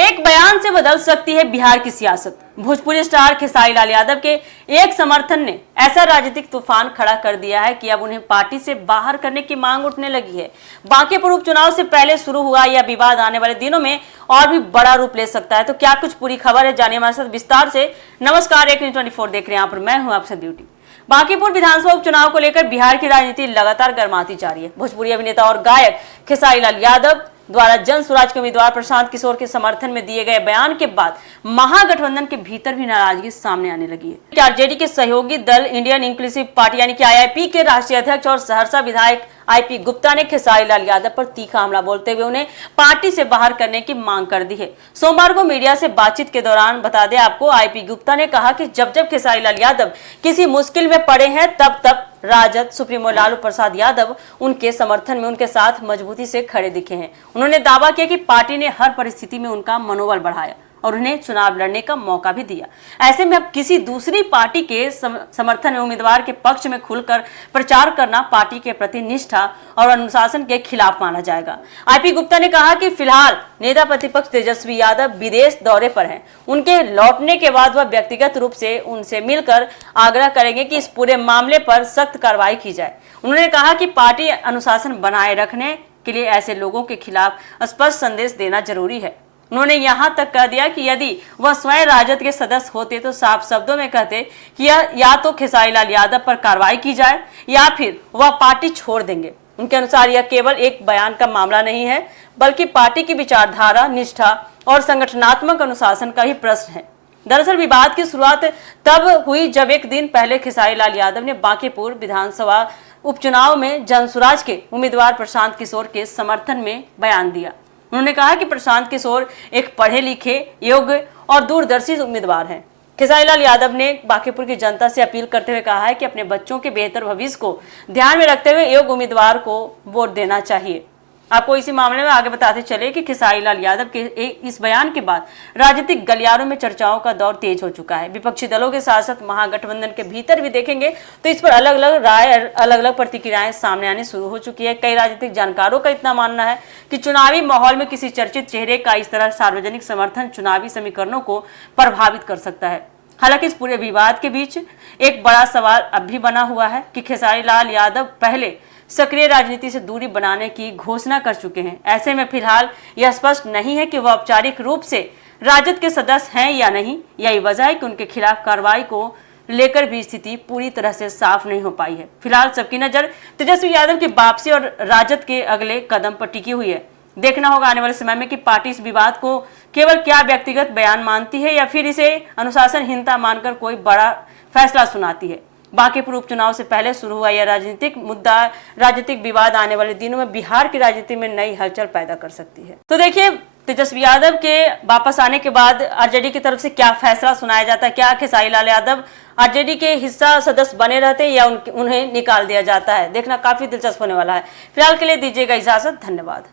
एक बयान से बदल सकती है बिहार की सियासत। भोजपुरी स्टार खेसारी लाल यादव के एक समर्थन ने ऐसा राजनीतिक तूफान खड़ा कर दिया है कि अब उन्हें पार्टी से बाहर करने की मांग उठने लगी है। बांकीपुर उपचुनाव से पहले शुरू हुआ यह विवाद आने वाले दिनों में और भी बड़ा रूप ले सकता है। तो क्या कुछ पूरी खबर है, जानिए हमारे साथ विस्तार से। नमस्कार, एक न्यूज़ 24 देख रहे हैं, यहाँ पर मैं हूँ आपसे ब्यूटी। बांकीपुर विधानसभा उपचुनाव को लेकर बिहार की राजनीति लगातार गर्माती जा रही है। भोजपुरी अभिनेता और गायक खेसारी लाल यादव द्वारा जन स्वराज के उम्मीदवार प्रशांत किशोर के समर्थन में दिए गए बयान के बाद महागठबंधन के भीतर भी नाराजगी सामने आने लगी है। आरजेडी के सहयोगी दल इंडियन इंक्लूसिव पार्टी यानी कि आईआईपी के राष्ट्रीय अध्यक्ष और सहरसा विधायक आईपी गुप्ता ने खेसारी लाल यादव पर तीखा हमला बोलते हुए उन्हें पार्टी से बाहर करने की मांग कर दी है। सोमवार को मीडिया से बातचीत के दौरान बता दें आपको, आईपी गुप्ता ने कहा कि जब जब खेसारी लाल यादव किसी मुश्किल में पड़े हैं तब तब राजद सुप्रीमो लालू प्रसाद यादव उनके समर्थन में उनके साथ मजबूती से खड़े दिखे हैं। उन्होंने दावा किया कि पार्टी ने हर परिस्थिति में उनका मनोबल बढ़ाया और उन्हें चुनाव लड़ने का मौका भी दिया। ऐसे में अब किसी दूसरी पार्टी के समर्थन में उम्मीदवार के पक्ष में खुलकर प्रचार करना पार्टी के प्रति निष्ठा और अनुशासन के खिलाफ माना जाएगा। आईपी गुप्ता ने कहा कि फिलहाल नेता प्रतिपक्ष तेजस्वी यादव विदेश दौरे पर हैं। उनके लौटने के बाद वह व्यक्तिगत रूप से उनसे मिलकर आग्रह करेंगे कि इस पूरे मामले पर सख्त कार्रवाई की जाए। उन्होंने कहा कि पार्टी अनुशासन बनाए रखने के लिए ऐसे लोगों के खिलाफ स्पष्ट संदेश देना जरूरी है। उन्होंने यहां तक कह दिया कि यदि वह स्वयं राजद के सदस्य होते तो साफ शब्दों में कहते कि या तो खेसारी लाल यादव पर कार्रवाई की जाए या फिर वह पार्टी छोड़ देंगे। उनके अनुसार यह केवल एक बयान का मामला नहीं है, बल्कि पार्टी की विचारधारा, निष्ठा और संगठनात्मक अनुशासन का ही प्रश्न है। दरअसल विवाद की शुरुआत तब हुई जब एक दिन पहले खेसारी लाल यादव ने बांकीपुर विधानसभा उपचुनाव में जनसुराज के उम्मीदवार प्रशांत किशोर के समर्थन में बयान दिया। उन्होंने कहा कि प्रशांत किशोर एक पढ़े लिखे, योग्य और दूरदर्शी उम्मीदवार हैं। खेसारी लाल यादव ने बांकीपुर की जनता से अपील करते हुए कहा है कि अपने बच्चों के बेहतर भविष्य को ध्यान में रखते हुए योग्य उम्मीदवार को वोट देना चाहिए। आपको इसी मामले में आगे बताते चले कि खेसारी लाल यादव के इस बयान के बाद राजनीतिक गलियारों में चर्चाओं का दौर तेज हो चुका है। विपक्षी दलों के साथ साथ महागठबंधन के भीतर भी देखेंगे तो इस पर अलग अलग राय, अलग अलग प्रतिक्रियाएं सामने आनी शुरू हो चुकी है। कई राजनीतिक जानकारों का इतना मानना है कि चुनावी माहौल में किसी चर्चित चेहरे का इस तरह सार्वजनिक समर्थन चुनावी समीकरणों को प्रभावित कर सकता है। हालांकि इस पूरे विवाद के बीच एक बड़ा सवाल अब भी बना हुआ है कि खेसारी लाल यादव पहले सक्रिय राजनीति से दूरी बनाने की घोषणा कर चुके हैं। ऐसे में फिलहाल यह स्पष्ट नहीं है कि वह औपचारिक रूप से राजद के सदस्य हैं या नहीं। यही वजह है कि उनके खिलाफ कार्रवाई को लेकर भी स्थिति पूरी तरह से साफ नहीं हो पाई है। फिलहाल सबकी नजर तेजस्वी यादव की वापसी और राजद के अगले कदम पर टिकी हुई है। देखना होगा आने वाले समय में कि पार्टी इस विवाद को केवल क्या व्यक्तिगत बयान मानती है या फिर इसे अनुशासनहीनता मानकर कोई बड़ा फैसला सुनाती है। बांकीपुर उपचुनाव से पहले शुरू हुआ यह राजनीतिक विवाद आने वाले दिनों में बिहार की राजनीति में नई हलचल पैदा कर सकती है। तो देखिए, तेजस्वी यादव के वापस आने के बाद आरजेडी की तरफ से क्या फैसला सुनाया जाता है। क्या खेसारी लाल यादव आरजेडी के हिस्सा सदस्य बने रहते हैं या उन्हें निकाल दिया जाता है, देखना काफी दिलचस्प होने वाला है। फिलहाल के लिए दीजिएगा इजाजत, धन्यवाद।